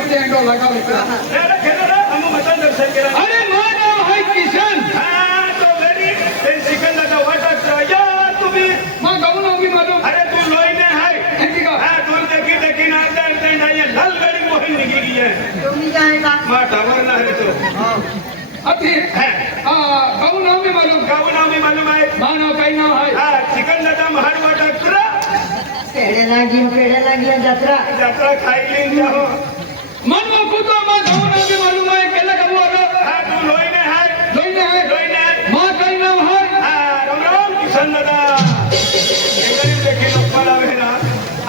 अपने एंडो लगा मित्रा अरे खेलो हम मतदान दर्शन केला अरे मानो है किशन हां तो वेरी ते सिकंदरचा वाटा या तुम्ही मां गाऊन होगी मालूम अरे तू लोईने हाय ऐसी का हां तू देखी ना अंदर ते नाही लाल गाड़ी मोहन निघी गई है तुम्ही जाएगा मा टावर ना रे तो अभी गाऊन नाव में मालूम गाव नाव मी मालूम आहे मानो काही नाव है हां सिकंदरचा महान वाटा तुरा पेड़े लागी जत्रा जत्रा खाईली जाओ मन में कुतो मां गाऊन नाव में मालूम है केला का वो हां तू लोईने हाय लोईने मां काही नाव है राम राम किशन दादा एकरी देखी लोकला वेना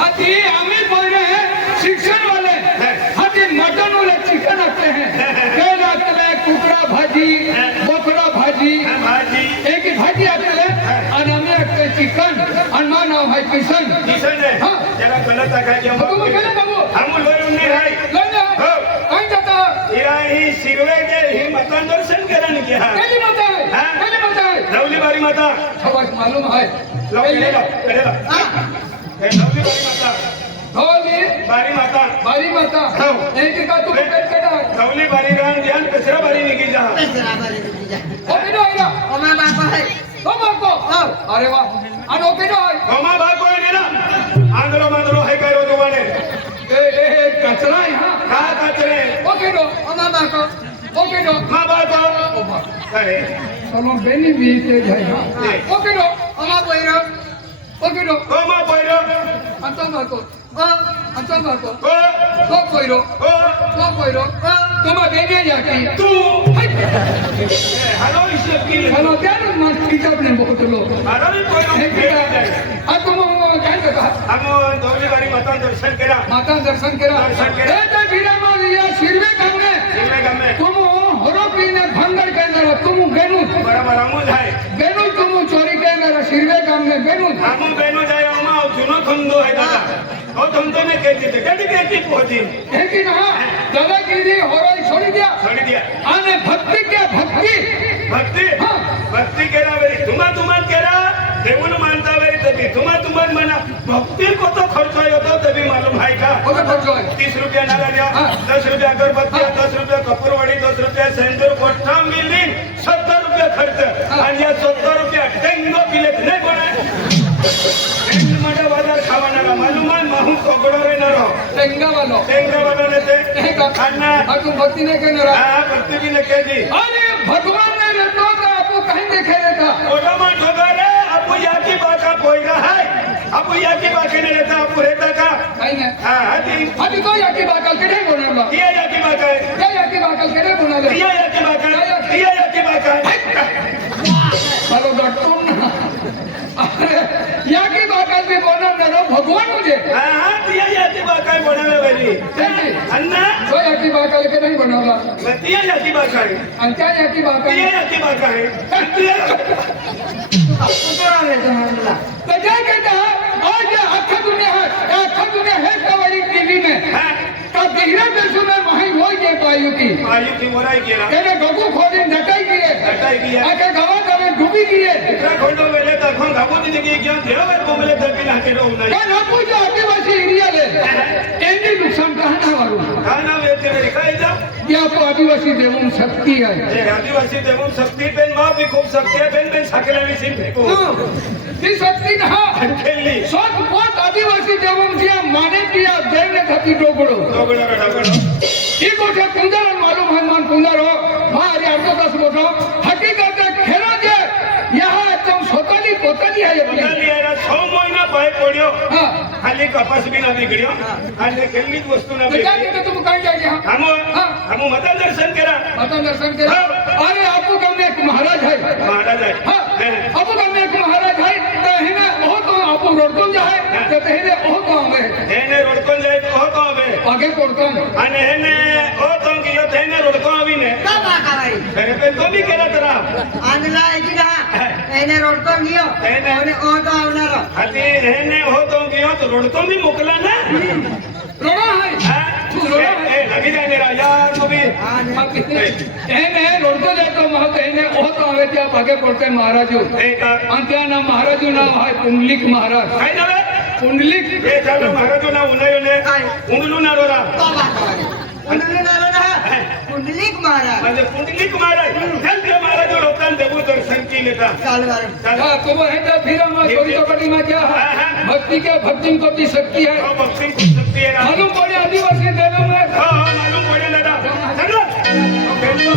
अति हमें बोल रहे हैं शिक्षण वाले अति मटन वाले चिकन रखते हैं केला रखते हैं कुकड़ा भाजी बकरा भाजी भाजी एक ही भाजी रखते हैं और हमें रखते हैं चिकन और मां नाम है किशन किशन है हाँ। जरा गलत आ गया तुम केला बाबू हम लोईने हाय लेने हो कहीं जाता इरा ही शिरवे दे ही मतदान दर्शन कराने गया केली माता है हाँ। केली माता है लवली बारी माता खबर मालूम है लवली कडेला हाँ हे लवली बारी माता होली बारी माता बारी माता हो। एक का तू पेट केला लवली बारी रान ध्यान कचरा बारी निघी जा पैसा बारे रुकी जा ओ किनो आइला ओ मां बाप है तो बाको अरे वाह अनो किनो है गोमा भाग कोई नहीं ना आंधळो मांधळो है काय रो तुम्हाने ए कचरा यहाँ का कचरे ओ किनो ओ मां बाप ओ किनो मां बाप ओ बा अरे चलो बेनी भी ते जाए ओ किनो ओ मां बोइरो ओ किनो गोमा पोयरो अंतो बाको ओ अंतो बाको ओ तो कोइरो ओ तो कोइरो तुम बेनी जाती तू हेलो ईश्वर की चलो क्या ना मन खींचत ने बहुत लोग अरे कोई आ तुम काय कहा हम दोली बारी माता दर्शन केला माता दर्शन करा दर्शन केला. ए तो गिरा मार लिया शिरवे कामने शिरवे गामे तुम हरोपी ने भंगर के अंदर तुम बेनु बराबर अमूल है बेनु तुम चोरी के अंदर शिरवे काम में बेनु हम बेनो जाए अम्मा जुनो खंदो है दादा ओ तुम तो ने कहती थी गड़ी कहती पहुंची है कि ना दादागिरी होरोई छोड़ी दिया छोड़ दिया आने भक्ति के भक्ति भक्ती हाँ. भक्ती केला वेरी तुम्हा केला देवून मानता वेरी तभी तुम्हा मना भक्ती को तो खर्च होतो तभी मालूम है का वो तो खर्च है 30 रुपया नारळ्या हाँ. 10 रुपया अगरबत्ती 10 रुपया कपूरवाडी 10 रुपया सेंदूर कोठा मिली 70 रुपया खर्च हाँ. आणि या 70 रुपया टेंगो बिलेट नाही कोणा माझा बाजार खावाना मालूम आहे माहू कोगडो रे नरो टेंगा वालो टेंगो बनवले ते है का अन्ना और तुम भक्ति नहीं करने रहा हां भक्ती की ने केली अरे भगवान ने रखो तो आपको कहीं देखे रहता ओला मा ठोगाले आपू याकी बाका पोईला है आपू याकी बाके ने रहता आपू रहता का कहीं नहीं हां हाती अभी तो याकी बाकल के नहीं बोलना ये याकी बाका है क्या याकी बाकल के नहीं बोलना ये याकी बाका है ये याकी बाका है चलो तुम ना अरे याकी बाकल भी बोलना ना भगवान मुझे हां हां ये याकी बाका है बनावे वेली अन्ना तो याकी बाकल के नहीं बनाला ये याकी बाका है अंत्या याकी बाकल ये याकी बाका है उतरा रे तुम्हाला तो क्या कहता है आज ये आखा दुनिया है कवारी टीवी में हां का गहरा देशों में वहीं हो ये पायु की आयु की मोराई केला तेरे गगु खोदी नटाई की है हटाई किया आके गवा गवे डूबी की है इतना खोंडो वेले तक हम घाबोती दिगी क्यों देवे कोमले तक ना के रहू नहीं क्या ना पूछो आदिवासी एरिया ले एंडी नुकसान कहाँ ना वालू खाना वेचे मेरी खाई जा ये आपको आदिवासी देवों शक्ति है ये आदिवासी देवों शक्ति पेन मां भी खूब शक्ति है पेन साकेला भी सिम फेंको ये शक्ति ना खेलली सब बहुत आदिवासी देवों जिया माने पिया देव ने धती डोगड़ो डोगड़ो ये कोठे कुंदर मालूम है मान कुंदर हो मारे अर्धो दस मोटो हकीकत खेलो जे यहाँ तुम सोताली पोताली है अपनी लिया 6 महीना पाए पड़ियो हाँ खाली कपास भी ना बिगड़ियो खाली खेलनी वस्तु ना तो क्या बिगड़ी कहते तुम कहीं जाए यहाँ हम माता दर्शन करा माता दर्शन के अरे आपको कम एक महाराज है महाराज है हाँ आपको कम एक महाराज है तो है ना बहुत तो आपको रोडकन जाए तो है ना बहुत तो हमें हेने रोडकन जाए तो हो आवे आगे कोडकन અને એને ઓ તો ગયો થઈને રોડકો આવીને का बाका भाई ઘરે પેન તો બી કેલા તરા आंधला है ना એને રોડકો ગયો એને. અને ઓ તો આવનારો હાથી એને હો તો ગયો તો રોડકો બી મોકલા ને रोड़ा है હા એ લગી જાય ને રાજા તો બી એને રોડકો જાય તો મહત એને ઓહત આવે ત્યાં ભાગે પડતે મહારાજો એક અંત્યાના મહારાજો નામ હોય પુંડલિક મહારાજ કાઈ નવે પુંડલિક એ ચાલો મહારાજો ના ઉનાયો ને ઊંડલું ના રોરા तो बाका भाई कुंडली आलो ना कुंडलिक महाराज म्हणजे पुंडलिक महाराज त्यांचे महाराज लोकांना देऊ दर्शन केले का चाल बरं हाँ, तो वो है तो फिर हम चोरी चौपटी में क्या है भक्ति क्या भक्ति को की शक्ति है हो, भक्ती खूप शक्ती आहे ना मालूम पड़े आदिवासी देनों में हो, हो, मालूम पडेल दादा चलो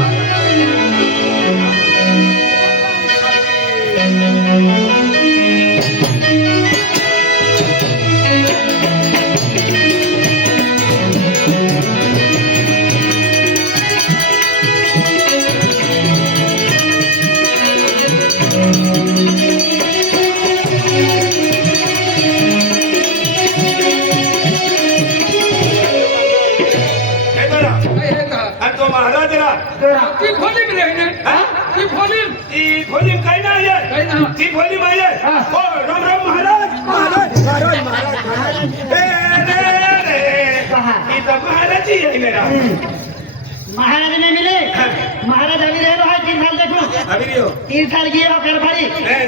हे बघा. नहीं है कहा आणि तो महाराज ना की खोली में रहने की खोली ती खोली काय नाही आहे काही ना ती खोली माही आहे हा. हो राम राम महाराज ए, रे. कहा ही तर महाराजी आहे मेरा महाराज ने मिले महाराज अभी रहे है 3 साल देखो अभी रियो 3 साल किए हो कर भाई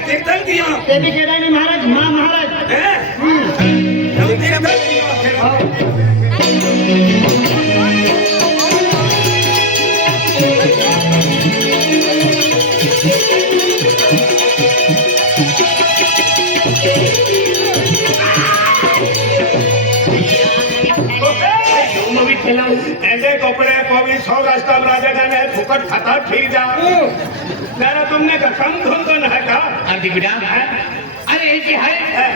तीर्थन दिया ते भी केदार ने महाराज मां महाराज तीर्थन दिया ऐसे कपड़े कोई सौराष्ट्र राजधानी फुकट खाता ठीक जा जरा तुमने का कम धुन है का अरे बेटा अरे ये क्या है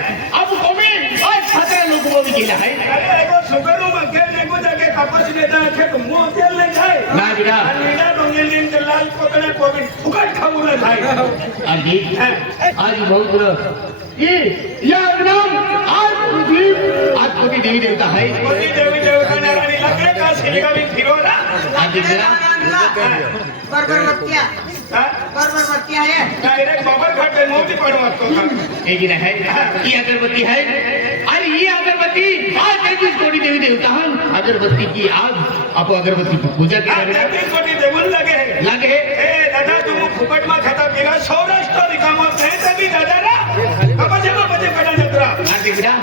अब कौन और छात्र लोग को भी केला है अरे एगो सुगरू में खेलने को जाके कपस लेता है कि मुंह तेल ले जाए ना बेटा नीला डोंगेलिन के लाल कोतने को भी फुकट खाऊ ना खाए अरे आज बहुत बुरा ये नाम आज कोटी देवी देवता है कोई देवी देवता ने रानी लगे का सिलिका भी फिरो ना आज बेटा बरबरवतिया बरबरवतिया है डायरेक्ट बाबर घाट पे मोती पड़वा तो एक दिन है ये अगरबत्ती है अरे ये अगरबत्ती आज 33 कोटी देवी देवता है अगरबत्ती की आज आप अगरबत्ती की पूजा आज करें 33 कोटी देवन लगे लगे ए दादा तुम फुकट में खाता पीला सौराष्ट्र रिकामा थे तभी दादा ना कपजे कड़ा जत्रा आज बेटा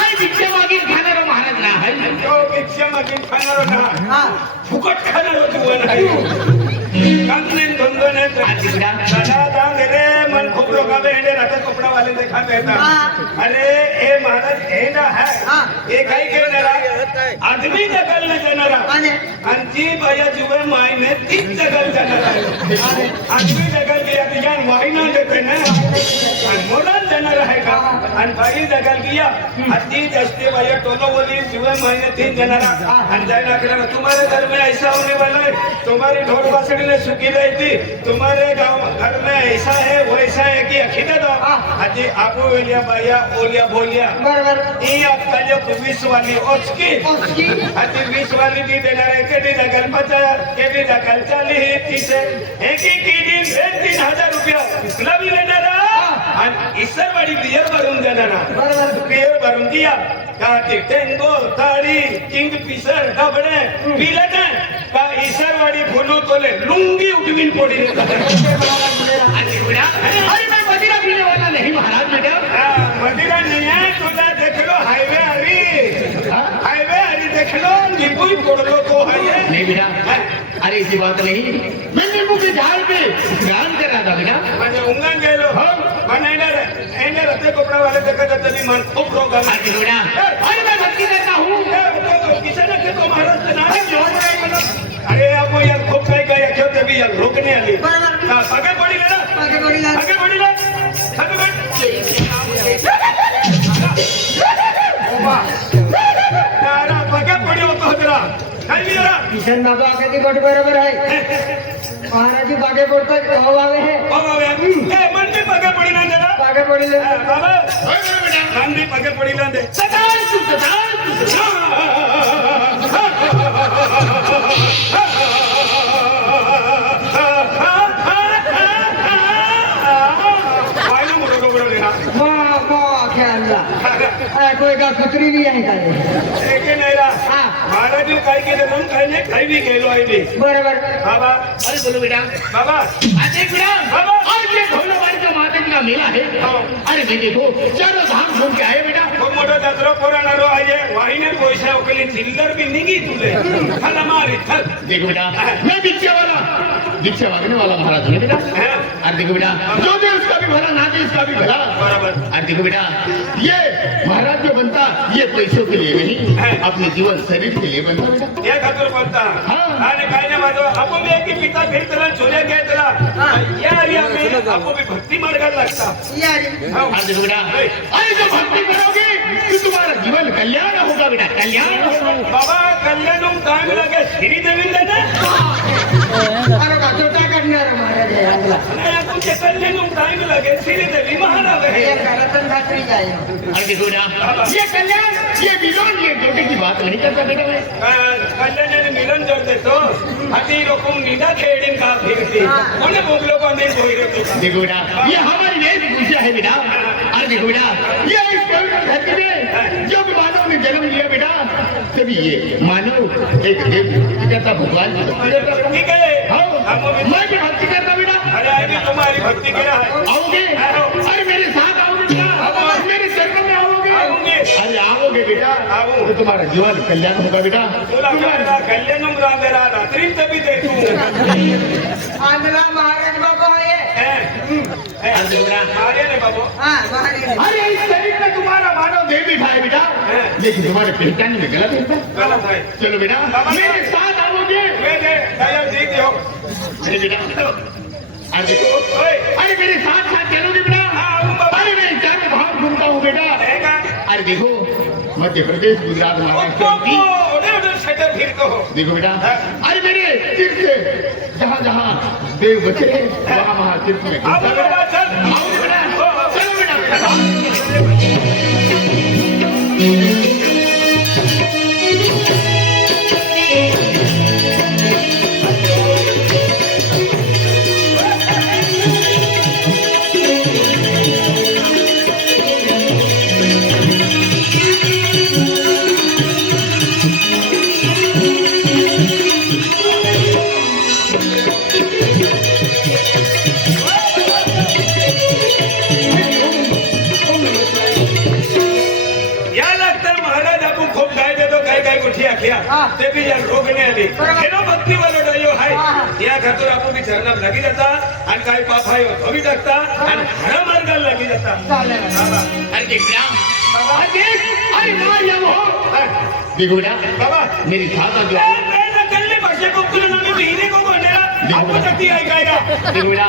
आज भिक्षा मागील खाणारा महाराज ना है तो भिक्षा मागीन खाणार ना हां फुकट खाणार जीवन आहे कांगने धंदोने आज बेटा दादा दांग रे मन खूप लोकांना हेडे राहते कपडा वाले देखा देता अरे ए महाराज हे ना है हे काही घेणारा आदमी जगल न जाणारा आणि आणि जी बाया जुवे मायने तीच जगल जाणार आहे आदमी जगल की आता वाहिना देते ना आणि मोलान जाणार आहे का आणि बाई जगल किया अति जस्ते बाया टोलो बोली जुवे मायने तीच जाणारा आणि जायला केला तुम्हारे घर में ऐसा होने वाला है तुम्हारी ढोल बासड़ी ने सुखी रहती तुम्हारे गांव घर में ऐसा है वैसा है कि अखिदा दो अजी आपू वेलिया बाया ओलिया बोलिया बरोबर ये आपका जो 20 वाली उसकी उसकी अति 20 वाली भी देना है केडी जगल 50 केडी जगल 40 30 एक की दिन 3000 रुपया इसला भी लेना आणि इसरवाडी बियर भरून देणार बरोबर बियर भरून दिया का ते टेंगो ताड़ी किंग फिशर डबडे पिलट का इसरवाडी फुलू तोले लुंगी उठवीन पोड़ी देता आज बेटा अरे मैं मदिरा पीने वाला नहीं महाराज बेटा मदिरा नहीं है तुझा देख लो हाईवे हरी देख लो नींबू ही फोड़ लो तो है ये नहीं बेटा अरे ऐसी बात नहीं मैं नींबू के झाड़ पे स्नान कर रहा था बेटा म्हणजे उंगण गेलो पण एंडर रते कपड़ा वाले देखा जाते नहीं मन खूप रोग आला आज बेटा अरे मैं भक्ति करता हूँ किसने के तो महाराज के नाम अरे आपको यार खूप काही काही आख्यो ते भी यार रोकने आली बरोबर आगे बढ़ी ले ना आगे बढ़ी ला आगे बढ़ी ले आगे तारा आगे पड़ी होतो हजरा काय भी जरा किशन बाबा आगे की गोट बरोबर है महाराज जी बागे पड़ता कहो आवे है बाबा ए मन भी आगे पड़ी ना जरा बागे पड़ी ले बाबा मन भी आगे पड़ी ना दे सदान तू सदान पाहिलं मोठं डोंगर लेना माँ ख्याल कोई का कुतरी भी आहे का एक नाही रा हाँ महाराज काय केलं म्हणून काही नाही काही बी गेलो आहे मी बरोबर बाबा अरे बोलो बेटा बाबा आज एक बेटा बाबा आज ये भोलाबाड़ी का माता जी का मेला है अरे मैं देखो चारों धाम घूम के आए बेटा खूप मोठा जत्रा पोराणारो पाहिजे वाहिने पैसा ओकली चिल्लर भी निघी तुले चल हमारी चल देखो बेटा मैं दीक्षा मांगने वाला महाराज हूँ बेटा। हाँ। और देखो बेटा जो दे उसका भी भला ना दे उसका भी भला। बराबर। और देखो बेटा ये महाराज जो बनता ये पैसों के लिए नहीं हाँ। अपने जीवन शरीर के लिए बनता बेटा। या खातर बोलता हाँ। आणि काय नाही माझं आपण एक पिता फिरतला चोऱ्या घ्यायला या एरिया में आपको भी भक्ति मार्गाला लागता यारी हाँ। और देखो बेटा अरे जो भक्ति करोगे तो तुम्हारा जीवन कल्याण होगा बेटा कल्याण। बाबा कल्याण टाइम लगे श्री देवी लेना अरे वाचोटा करणार महाराज आहे आपला नाही आपण ते कल्याण टाइम लगे श्री देवी महाराज हे है घरातून रात्री जाय और देखो बेटा ये कल्याण ये विलोन ये छोटे की बात नहीं करता बेटा मैं। कल्याणाने मिलन जर देतो हाती रोखून निदा खेळीन का फिरती कोणी बोललो का नाही बोललो का देखो बेटा ये हमारी वेशभूषा है बेटा। और देखो बेटा ये इस पवित्र धरती में जब मानव ने जन्म लिया बेटा तभी ये मानव एक देव करता भगवान की भक्ति करता। ठीक है हाँ, मैं भी भक्ति करता बेटा। अरे अभी तुम्हारी भक्ति किया है आओगे अरे मेरे साथ आओगे बेटा मेरे शरण में आओगे आऊंगे। अरे आओगे बेटा आओ। तो तुम्हारा जीवन कल्याण होगा बेटा। तुला कळला कल्याण रांगेरा रात्री तभी दे तू आंध्रा महाराज बाबा आहे और देखो बेटा मारे रे बाबू हा महाराज अरे इस शरीर में तुम्हारा मानव देह भी था बेटा लेकिन तुम्हारे पहचान में गलत है गलत है चलो बेटा मेरे साथ आओगे। मेरे दया जीत हो अरे बेटा अरे देखो ओए अरे मेरे साथ साथ चलोगे बेटा। हाँ, आऊँ बाबा। अरे मैं चारों धाम घूमता हूँ बेटा। रहेगा अरे देखो मध्य प्रदेश गुजरात महाराष्ट्र ओप्पो MP, उधर उधर शटर फिरतो हो देखो बेटा अरे मेरे तीर्थ से जहाँ जहाँ देव बचे हैं वहाँ वहाँ तीर्थ में घूमता आओ बाबा बेटा। चल आओगे बेटा हो, हो। चलो बेटा या लागतं महाराज आपण खूप काय देतो काय काय गोष्टी आख्या हा. ते बी या रोगणे आली बरोबर. हेनो भक्ती वालो डयो हाय हा, हा. या खातर आपण बी चरणात लागी जाता आणि काय पाप आहे धोवी टाकता आणि हरा मार्गाला लागी जाता चालेल बाबा अरे देख बेटा अरे देख अरे मार या वो देखो बेटा बाबा मेरी साथ जो मैं नकलने भाषे को तुला नामी भीने को बनेरा आपको शक्ती आहे काय का देखो बेटा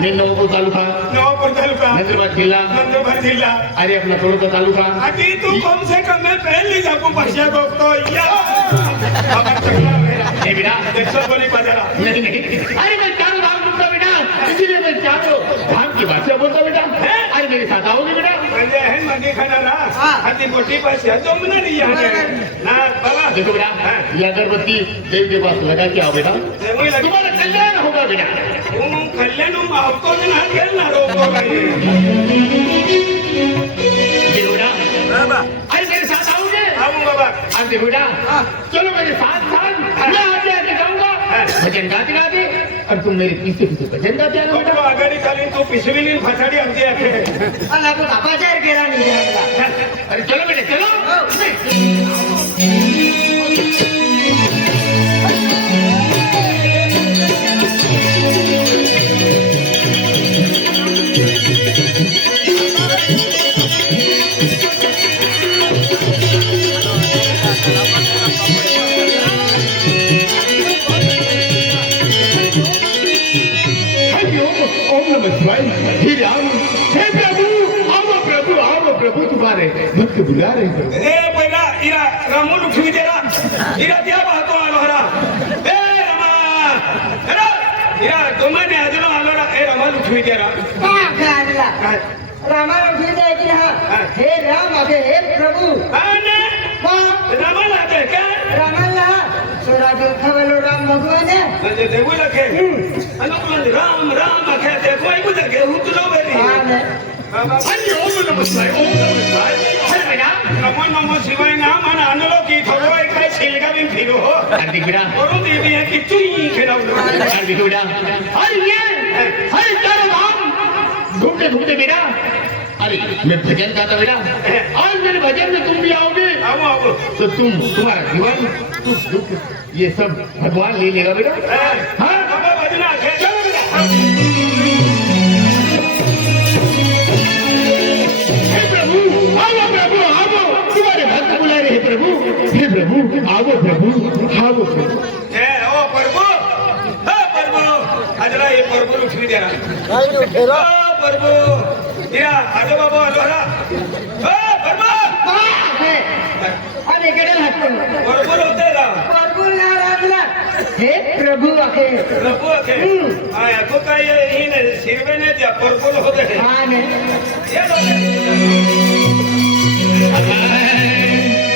मैं नवपूर तालुका नवापूर तालुका नंदुरबार जिला नंदुरबार जिल्हा अरे अपना तोड़ता तालुका आधी तू कम से कम मैं पहली जापू भाषा को तो या बाबा चकला मेरा ए बेटा देखो बोली बाजारा नहीं नहीं अरे मैं चारों धाम घूमता बेटा इसीलिए मैं चारों धाम की भाषा बोलता बेटा। अरे मेरे साथ आओगे बेटा। म्हणजे हे मध्ये खाणारा आधी मोठी भाषा जमणार ना बाबा देखो बेटा ये अगरबत्ती देव के पास लगा के आओ बेटा देवी लगी तुम्हारा कल्याण होगा बेटा। तू कल्याण आवतो ना गेलना रोको नाही देखो बेटा बाबा अरे मेरे साथ आओगे। आऊ बाबा अब देखो बेटा चलो मेरे साथ साथ मैं आगे आगे जाऊंगा भजन गाते गाते और तुम मेरे पीछे पीछे भजन गाते आना तो बेटा। आघाडी खाली तू पिशवी फसाडी आमची आहे आणि आपण बाबाच्या गेला निघाला अरे चलो बेटे चलो। ओम नमः शिवाय। हे राम हे प्रभु आओ प्रभु तुम्हारे भक्त बुला रहे हो। ए पहिला इरा रामू लुठवी देरा इरा त्या पाहतो आलो हरा ए रमा हरा इरा तुम्हाने अजून आलो ना ए रमा लुठवी देरा आणला रामायण उठून जाय की हा हे राम अगे हे प्रभु आने रमा लागे का रामाला सोरा खवलो राम भगवान है म्हणजे देऊ लखे अनुमान राम राम अखे देखो ऐकू लगे उतलो बेरी बाबा हरि ओम नमः शिवाय ओम नमः शिवाय। अरे बेटा नमो नमो शिवाय नाम आणि आणलो की थोडं काय शिलगा बिन फिरो हो अरे देख बेटा करून देवी आहे की चुई खेळवलो अरे देखो बेटा अरे ये अरे चारों धाम घूमते घूमते बेटा अरे मैं भजन गाता बेटा, आज मेरे भजन में तुम भी आओगे आओ आओ तो तुम्हारा जीवन सुख दुख ये सब भगवान ले लेगा बेटा। हाँ बाबा भजना चलो बेटा। हे प्रभु आओ प्रभु आओ, तुम्हारे भक्त बुला रहे हैं प्रभु। हे प्रभु आओ प्रभु आओ प्रभु। हे ओ प्रभु, हा प्रभु हजरा ये प्रभु उठवी द्या ओ प्रभु या आजो बाबा आलो हा ओ प्रभु आणि इकडे हटकून प्रभु होते ना प्रभू नाराजला हे प्रभू आहे प्रभु होते आया तो काय इन शिरवे ने द्या प्रभु होते हा ने ये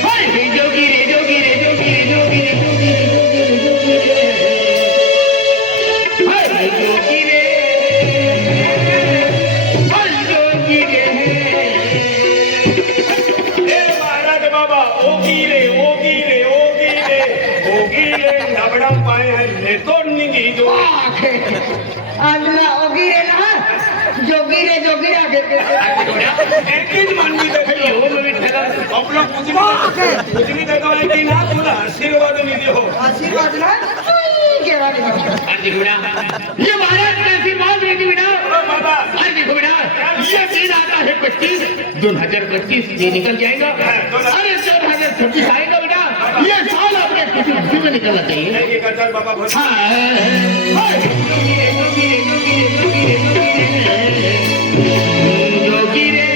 हाय रे जोगी रे जोगी रे जोगी रे जोगी रे जोगी रे जोगी रे हाय रे जोगी रे हाय जोगी रे। हे महाराज बाबा ओगी रे ओगी रे ओगी रे ओगी रे नबड़ा पाए है ले तो निंगी जो आजला ओगी रे ना जोगी रे आगे एक ही मानवी देखो हो मैं ठेला अपना पूजनी देखो है कि ना बोला आशीर्वाद नहीं हो आशीर्वाद ना केरा के अरे देखो बेटा, ये महाराज का आशीर्वाद लेके बेटा। ओ बाबा अरे देखो बेटा, ये दिन आता है 25 2025 ये निकल जाएगा। अरे 2026 आएगा बेटा, ये साल आपके खुशी में निकलना चाहिए। ये कचर बाबा बहुत हाँ हाय जोगी रे जोगी रे जोगी रे जोगी रे जोगी रे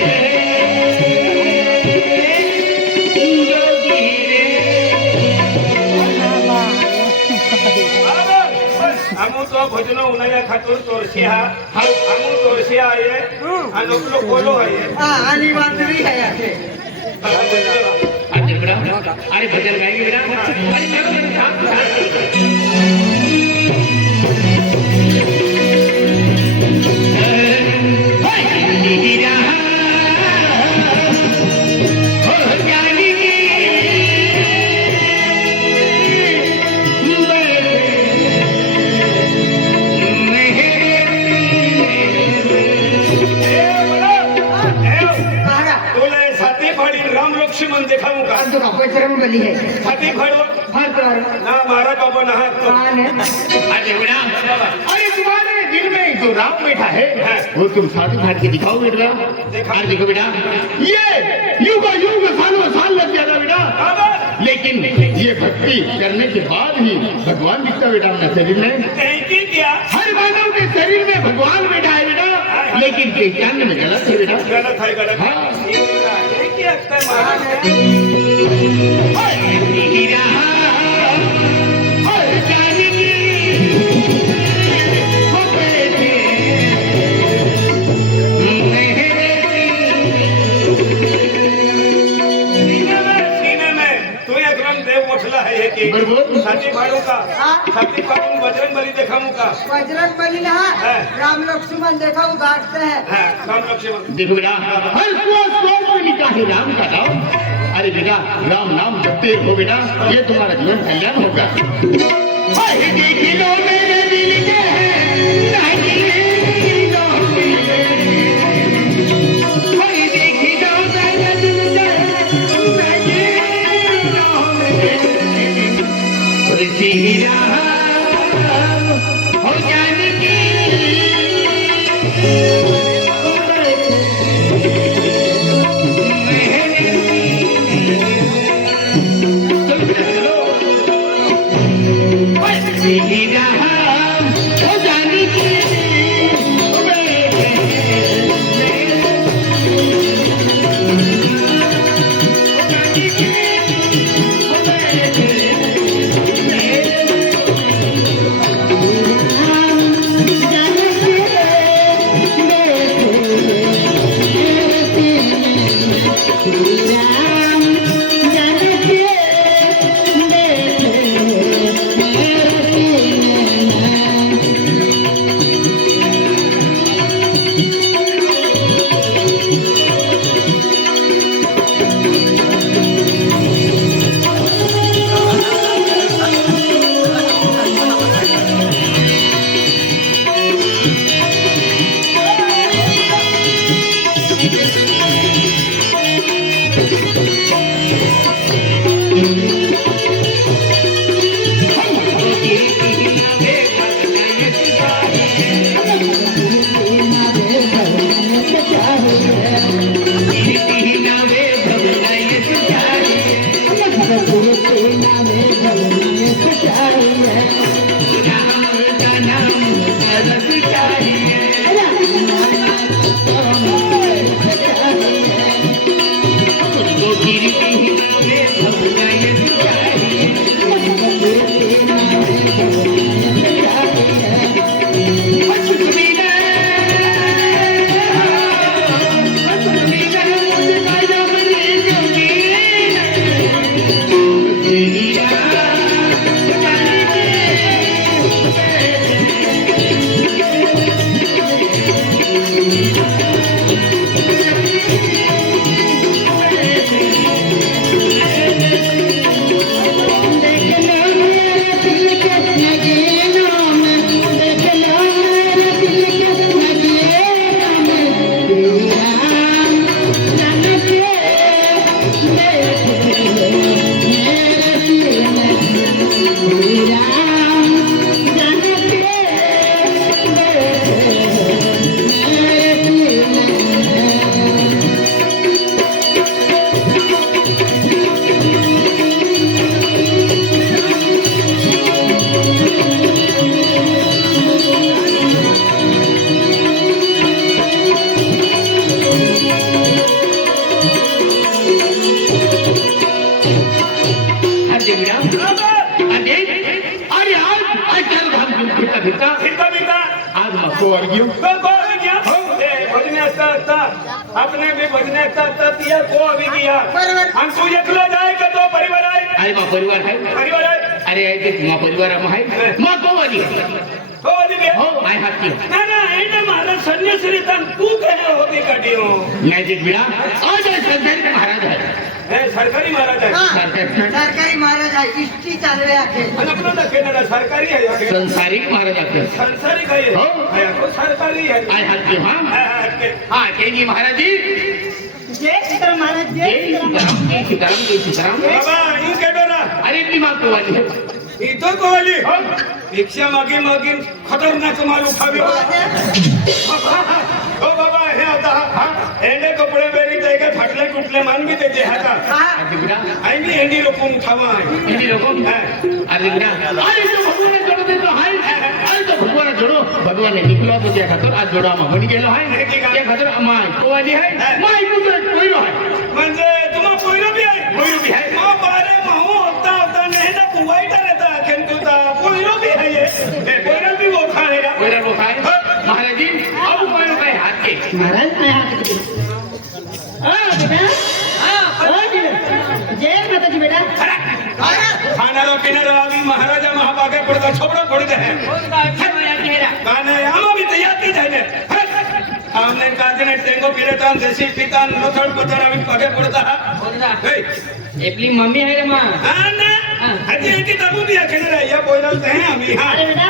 जोगी रे। हमू तो भजन उन्हाळ्या खातूर तोरशी हा हमू तोरशी आहे आणि लोक बोलो आहे हां आणि वांदरी आहे असे अरे बेटा, अरे भजन गाएंगे बेटा। अरे चलो शांत कागा तुला साथी फाडी राम लक्ष्मण देखाऊ का अंदर अपचरम बली है साथी फाडो हर तर ना महाराज बाबा ना हां ने अरे बेटा, अरे तुम्हारे दिल में जो राम बैठा है वो तुम साधु घाट के दिखाओ बेटा। अरे देखो बेटा, ये युग युग सालों साल लग जाता बेटा, लेकिन ये भक्ति करने के बाद ही भगवान दिखता बेटा अपना शरीर में। की क्या हर मानव के शरीर में भगवान बैठा है बेटा, लेकिन पहचानने में गलत है बेटा। गलत है गलत हाँ। ये क्या है महाराज हीरा और जानकी हो बैठे सीने में तू एकदम देव उठला है ये की बरोबर। साथी फाडू का साथी फाडून बजरंग बली देखाऊ का बजरंग बली ना राम लक्ष्मण देखो गाटते हैं राम लक्ष्मण देखो बेटा, हर श्वास में लिखा है राम का नाम। अरे बेटा, राम नाम जपते हो बेटा, ये तुम्हारा जीवन कल्याण होगा। हाय देख लो मेरे दिल के नहीं लो मेरे, हाय देख लो मेरे दिल के नहीं लो मेरे। अरे श्री राम हो जानकी श्री राम हो जानकी आज नको अर्ग्यू अपने भी भजने को भी किया हम तू एकलो जाए का तो परिवार आए अरे मा परिवार है अरे ऐसे मा परिवार है मा को वाली हो आय हात की ना ना एने महाराज सन्यासी तन तू कहे होती कटियो मैं देख बिना आज संसारी महाराज है सरकारी महाराज है सरकारी महाराज आहे इष्टी चालले आहे अपना तो केनडा सरकारी है संसारिक महाराज आहे संसारी का है तो सरकारी है आय हात की हां केजी महाराज जी जय सीताराम महाराज जय सीताराम बाबा इन के डरा अरे ती माग को वाली है इतो को वाली रिक्षा मागे खतरनाक माल उठावे ओ बाबा हे आता एंडे कपडे बेरी जायगा फाटले कुठले मान भी देते हाता आई भी एंडी रोकून उठावा एंडी रोकून अरे बिना अरे तो भगवान जोड़ो दे तो हाय अरे तो भगवान जोड़ो भगवान ने निकलो तो त्या खातर आज जोड़ा मा बन गेलो हाय त्या खातर अमाय को वाली है माय को कोइरो है म्हणजे तुम्हा कोइरो भी है मा बारे माहू होता नहीं ना कुवाई रहता किंतु ता कोइरो भी है ये कोइरो भी वो खाएगा कोइरो वो खाए महाराज जी अब कोइरो भाई हाथ के महाराज मैं हाथ के बेटा जय माता जी बेटा खाना रो पीना आदमी महाराजा महाभागे पड़ता छोड़ा पड़ते हैं गाना आमा भी तैयार की जाने हमने काजने टेंगो पिलेता देसी पिता नथड़ पतर अभी पगे पड़ता है एपली मम्मी है रे मां ना हजी की तबू भी आखने रे ये बोलते हैं हम यहां अरे बेटा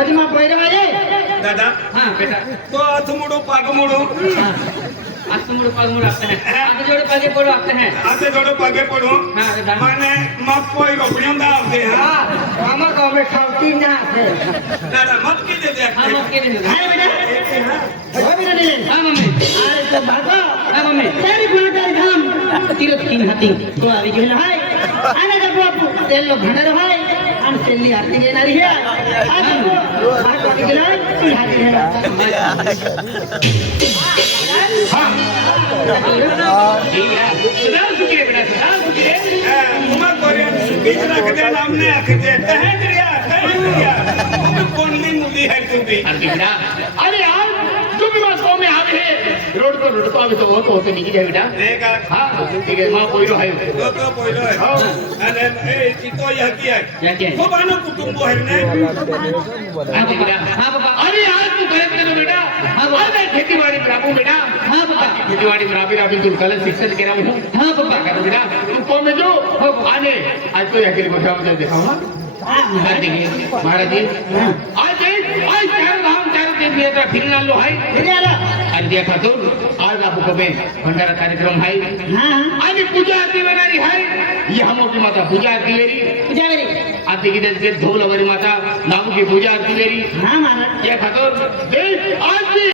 अजमा कोई रहा है दादा हां बेटा तो हाथ मुड़ो पाग मुड़ो आसमुड़ पगमुड़ आते हैं आगे जोड़ो पागे पड़ो आते हैं आते जोड़ो पागे पड़ो हां बेटा माने माप कोई रोपड़ियों दा आते हैं हां हम को में खाती ना है दादा मत की दे दे हां मत के दे हां बेटा हो बेटा दे हां मम्मी अरे तो भागो हां मम्मी तेरी गुणकारी धाम तीर तीन हाथी तो आवी गेल हाय आने का बापू तेल लो भणर हाय आणि तेली आरती घेणारी आहे आज को भाग आवी गेल हाय ती हाती हां ठीक है सुधार सुखी बेटा सुधार सुखी तुमा कोरियन बीच रख दे हमने आख दे कहे दिया कोनली मुली है तू भी अरे बेटा अरे यार तू भी बस को में आवे है रोड को आवे तो होते नहीं जाए बेटा देखा हां ठीक है मां कोई रो है तो पहिलो है अरे ए चितो या की है खूब आनो कुटुंब है ने हां बेटा हां बाबा अरे यार तू गलत करो बेटा हां अरे खेतीबाड़ी में राबू बेटा हां बाबा खेतीबाड़ी में राबी तू कल शिक्षण के रहा हूं हां बाबा करो बेटा तू को में जो आने आज तो यह के को मुझे दिखाऊंगा हां देखिए महाराज जी आज चार धाम चार दिन यात्रा फिरना लो है अरे देखा तो आज आपको कबे भंडारा कार्यक्रम है हां आज पूजा आरती बनारी है ये हमो की माता पूजा आरती वेरी पूजा मेरी आरती की दे धोल हमारी माता नाम की पूजा आरती वेरी हां महाराज ये खातर देख आज भी